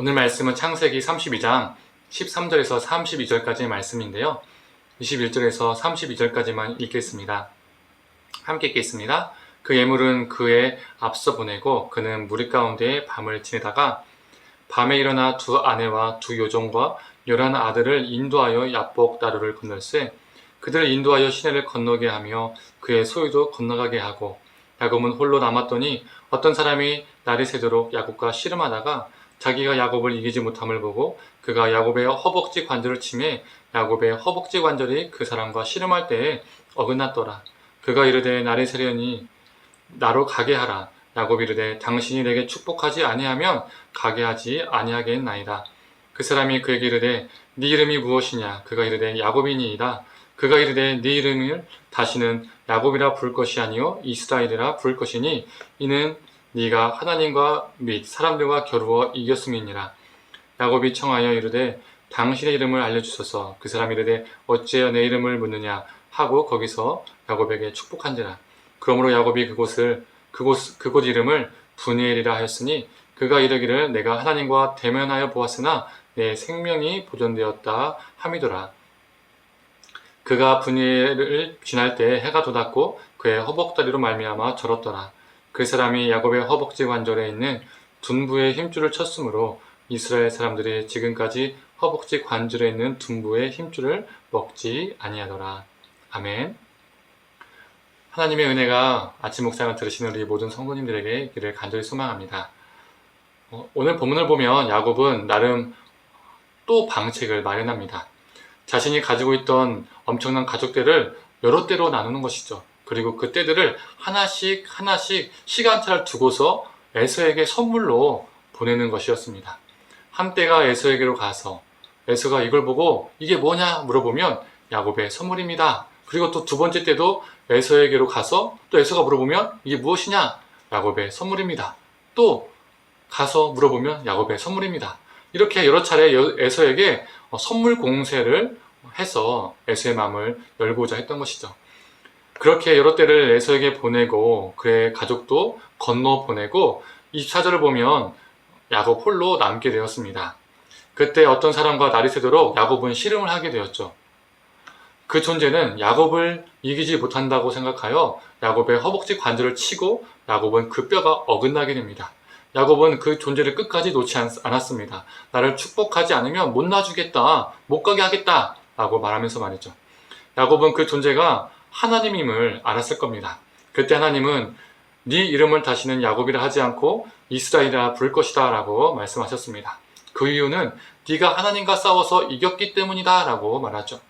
오늘 말씀은 창세기 32장 13절에서 32절까지의 말씀인데요. 21절에서 32절까지만 읽겠습니다. 함께 읽겠습니다. 그 예물은 그의 앞서 보내고 그는 무리 가운데 밤을 지내다가 밤에 일어나 두 아내와 두 요종과 11 아들을 인도하여 야복 다루를 건널세 그들을 인도하여 시내를 건너게 하며 그의 소유도 건너가게 하고 야곱은 홀로 남았더니 어떤 사람이 날이 새도록 야곱과 씨름하다가 자기가 야곱을 이기지 못함을 보고 그가 야곱의 허벅지 관절을 치매 야곱의 허벅지 관절이 그 사람과 씨름할 때에 어긋났더라. 그가 이르되 날이 새려니 나로 가게 하라. 야곱이 이르되 당신이 내게 축복하지 아니하면 가게 하지 아니하겠나이다. 그 사람이 그에게 이르되 네 이름이 무엇이냐? 그가 이르되 야곱이니이다. 그가 이르되 네 이름을 다시는 야곱이라 부를 것이 아니요 이스라엘이라 부를 것이니 이는 네가 하나님과 및 사람들과 겨루어 이겼음이니라. 야곱이 청하여 이르되 당신의 이름을 알려주소서. 그 사람이 이르되 어찌하여 내 이름을 묻느냐 하고 거기서 야곱에게 축복한지라. 그러므로 야곱이 그곳 이름을 브니엘이라 하였으니 그가 이르기를 내가 하나님과 대면하여 보았으나 내 생명이 보존되었다 함이더라. 그가 브니엘을 지날 때 해가 돋았고 그의 허벅다리로 말미암아 절었더라. 그 사람이 야곱의 허벅지 관절에 있는 둔부의 힘줄을 쳤으므로 이스라엘 사람들이 지금까지 허벅지 관절에 있는 둔부의 힘줄을 먹지 아니하더라. 아멘. 하나님의 은혜가 아침 묵상을 들으시는 우리 모든 성도님들에게 있기를 간절히 소망합니다. 오늘 본문을 보면 야곱은 나름 또 방책을 마련합니다. 자신이 가지고 있던 엄청난 가족들을 여러 때로 나누는 것이죠. 그리고 그 때들을 하나씩 시간차를 두고서 에서에게 선물로 보내는 것이었습니다. 한때가 에서에게로 가서 에서가 이걸 보고 이게 뭐냐 물어보면 야곱의 선물입니다. 그리고 또 두 번째 때도 에서에게로 가서 또 에서가 물어보면 이게 무엇이냐? 야곱의 선물입니다. 또 가서 물어보면 야곱의 선물입니다. 이렇게 여러 차례 에서에게 선물 공세를 해서 에서의 마음을 열고자 했던 것이죠. 그렇게 여러 때를 에서에게 보내고 그의 가족도 건너 보내고 24절을 보면 야곱 홀로 남게 되었습니다. 그때 어떤 사람과 날이 새도록 야곱은 씨름을 하게 되었죠. 그 존재는 야곱을 이기지 못한다고 생각하여 야곱의 허벅지 관절을 치고 야곱은 그 뼈가 어긋나게 됩니다. 야곱은 그 존재를 끝까지 놓지 않았습니다. 나를 축복하지 않으면 못 놔주겠다, 못 가게 하겠다 라고 말하면서 말이죠. 야곱은 그 존재가 하나님임을 알았을 겁니다. 그때 하나님은 네 이름을 다시는 야곱이라 하지 않고 이스라엘이라 부를 것이다 라고 말씀하셨습니다. 그 이유는 네가 하나님과 싸워서 이겼기 때문이다 라고 말하죠.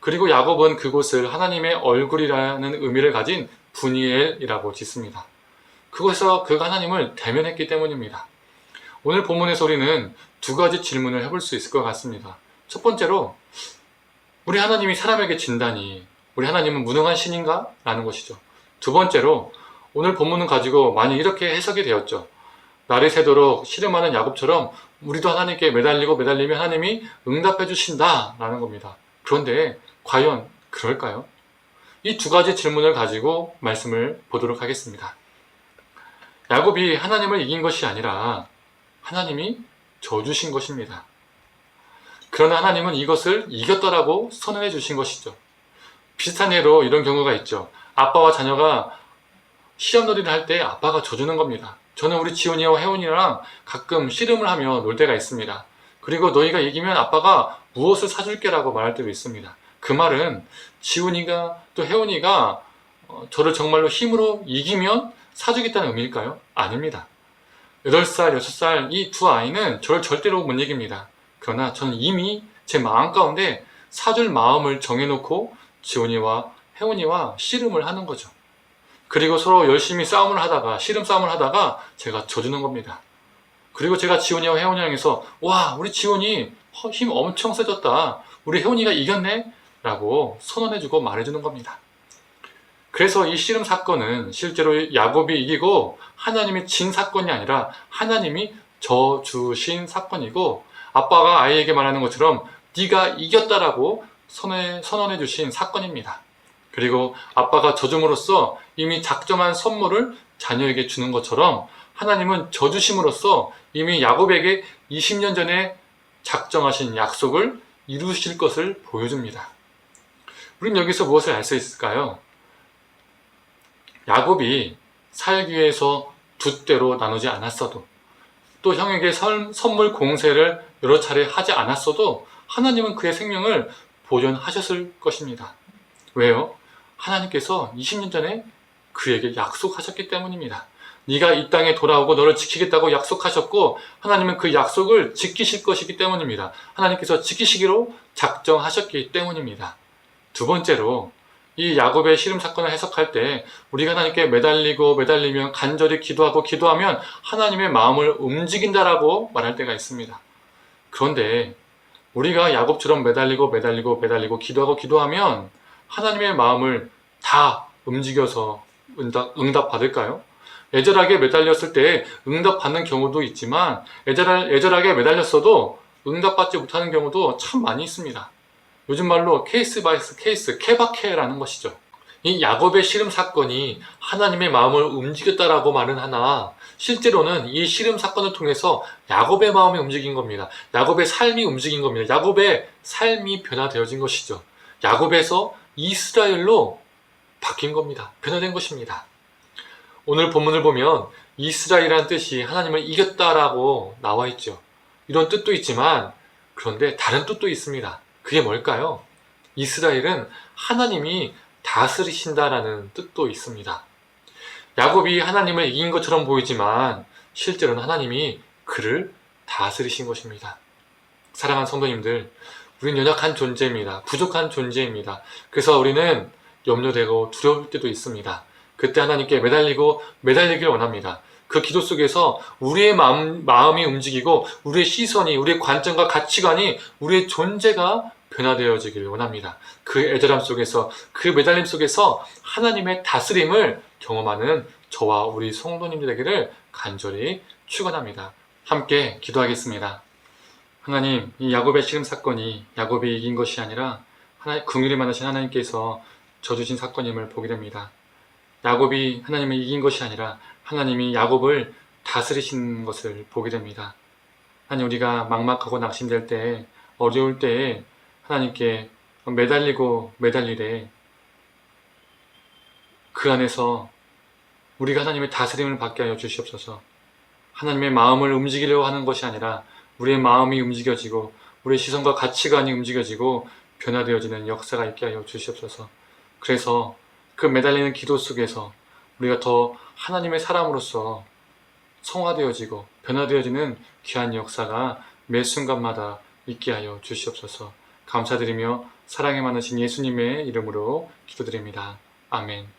그리고 야곱은 그곳을 하나님의 얼굴이라는 의미를 가진 브니엘이라고 짓습니다. 그곳에서 그가 하나님을 대면했기 때문입니다. 오늘 본문에서 우리는 두 가지 질문을 해볼 수 있을 것 같습니다. 첫 번째로 우리 하나님이 사람에게 진다니 우리 하나님은 무능한 신인가? 라는 것이죠. 두 번째로 오늘 본문은 가지고 만약 이렇게 해석이 되었죠. 날이 새도록 씨름하는 야곱처럼 우리도 하나님께 매달리면 하나님이 응답해 주신다 라는 겁니다. 그런데 과연 그럴까요? 이 두 가지 질문을 가지고 말씀을 보도록 하겠습니다. 야곱이 하나님을 이긴 것이 아니라 하나님이 져주신 것입니다. 그러나 하나님은 이것을 이겼다라고 선언해 주신 것이죠. 비슷한 예로 이런 경우가 있죠. 아빠와 자녀가 시험놀이를 할 때 아빠가 져주는 겁니다. 저는 우리 지훈이와 혜원이랑 가끔 씨름을 하며 놀 때가 있습니다. 그리고 너희가 이기면 아빠가 무엇을 사줄게 라고 말할 때도 있습니다. 그 말은 지훈이가 또 혜원이가 저를 정말로 힘으로 이기면 사주겠다는 의미일까요? 아닙니다. 8살, 6살 이 두 아이는 저를 절대로 못 이깁니다. 그러나 저는 이미 제 마음 가운데 사줄 마음을 정해놓고 지훈이와 혜원이와 씨름을 하는 거죠. 그리고 서로 열심히 씨름 싸움을 하다가 제가 져주는 겁니다. 그리고 제가 지훈이와 혜원이 향해서 와 우리 지훈이 힘 엄청 세졌다. 우리 혜원이가 이겼네? 라고 선언해주고 말해주는 겁니다. 그래서 이 씨름 사건은 실제로 야곱이 이기고 하나님이 진 사건이 아니라 하나님이 져주신 사건이고 아빠가 아이에게 말하는 것처럼 네가 이겼다라고 선언해 주신 사건입니다. 그리고 아빠가 져줌으로써 이미 작정한 선물을 자녀에게 주는 것처럼 하나님은 저주심으로써 이미 야곱에게 20년 전에 작정하신 약속을 이루실 것을 보여줍니다. 우린 여기서 무엇을 알 수 있을까요? 야곱이 살기 위해서 두 때로 나누지 않았어도, 또 형에게 선물 공세를 여러 차례 하지 않았어도 하나님은 그의 생명을 보존하셨을 것입니다. 왜요? 하나님께서 20년 전에 그에게 약속하셨기 때문입니다. 네가 이 땅에 돌아오고 너를 지키겠다고 약속하셨고, 하나님은 그 약속을 지키실 것이기 때문입니다. 하나님께서 지키시기로 작정하셨기 때문입니다. 두 번째로, 이 야곱의 씨름 사건을 해석할 때 우리가 하나님께 매달리면 간절히 기도하면 하나님의 마음을 움직인다라고 말할 때가 있습니다. 그런데 우리가 야곱처럼 매달리고 기도하면 하나님의 마음을 다 움직여서 응답 받을까요? 애절하게 매달렸을 때 응답받는 경우도 있지만, 애절하게 매달렸어도 응답받지 못하는 경우도 참 많이 있습니다. 요즘 말로 케이스 바이 케이스, 케바케라는 것이죠. 이 야곱의 씨름 사건이 하나님의 마음을 움직였다라고 말은 하나, 실제로는 이 씨름 사건을 통해서 야곱의 마음이 움직인 겁니다. 야곱의 삶이 움직인 겁니다. 야곱의 삶이 변화되어진 것이죠. 야곱에서 이스라엘로 바뀐 겁니다. 변화된 것입니다. 오늘 본문을 보면 이스라엘이라는 뜻이 하나님을 이겼다라고 나와 있죠. 이런 뜻도 있지만, 그런데 다른 뜻도 있습니다. 그게 뭘까요? 이스라엘은 하나님이 다스리신다라는 뜻도 있습니다. 야곱이 하나님을 이긴 것처럼 보이지만 실제로는 하나님이 그를 다스리신 것입니다. 사랑하는 성도님들, 우리는 연약한 존재입니다. 부족한 존재입니다. 그래서 우리는 염려되고 두려울 때도 있습니다. 그때 하나님께 매달리길 원합니다. 그 기도 속에서 우리의 마음이 움직이고 우리의 시선이, 우리의 관점과 가치관이, 우리의 존재가 변화되어지길 원합니다. 그 애절함 속에서, 그 매달림 속에서 하나님의 다스림을 경험하는 저와 우리 성도님들 되기를 간절히 축원합니다. 함께 기도하겠습니다. 하나님, 이 야곱의 씨름 사건이 야곱이 이긴 것이 아니라 긍휼이 많으신 하나님께서 져주신 사건임을 보게 됩니다. 야곱이 하나님을 이긴 것이 아니라 하나님이 야곱을 다스리신 것을 보게 됩니다. 하나님, 우리가 막막하고 낙심될 때, 어려울 때에 하나님께 매달리되 그 안에서 우리가 하나님의 다스림을 받게 하여 주시옵소서. 하나님의 마음을 움직이려고 하는 것이 아니라 우리의 마음이 움직여지고 우리의 시선과 가치관이 움직여지고 변화되어지는 역사가 있게 하여 주시옵소서. 그래서 그 매달리는 기도 속에서 우리가 더 하나님의 사람으로서 성화되어지고 변화되어지는 귀한 역사가 매 순간마다 있게 하여 주시옵소서. 감사드리며 사랑이 많으신 예수님의 이름으로 기도드립니다. 아멘.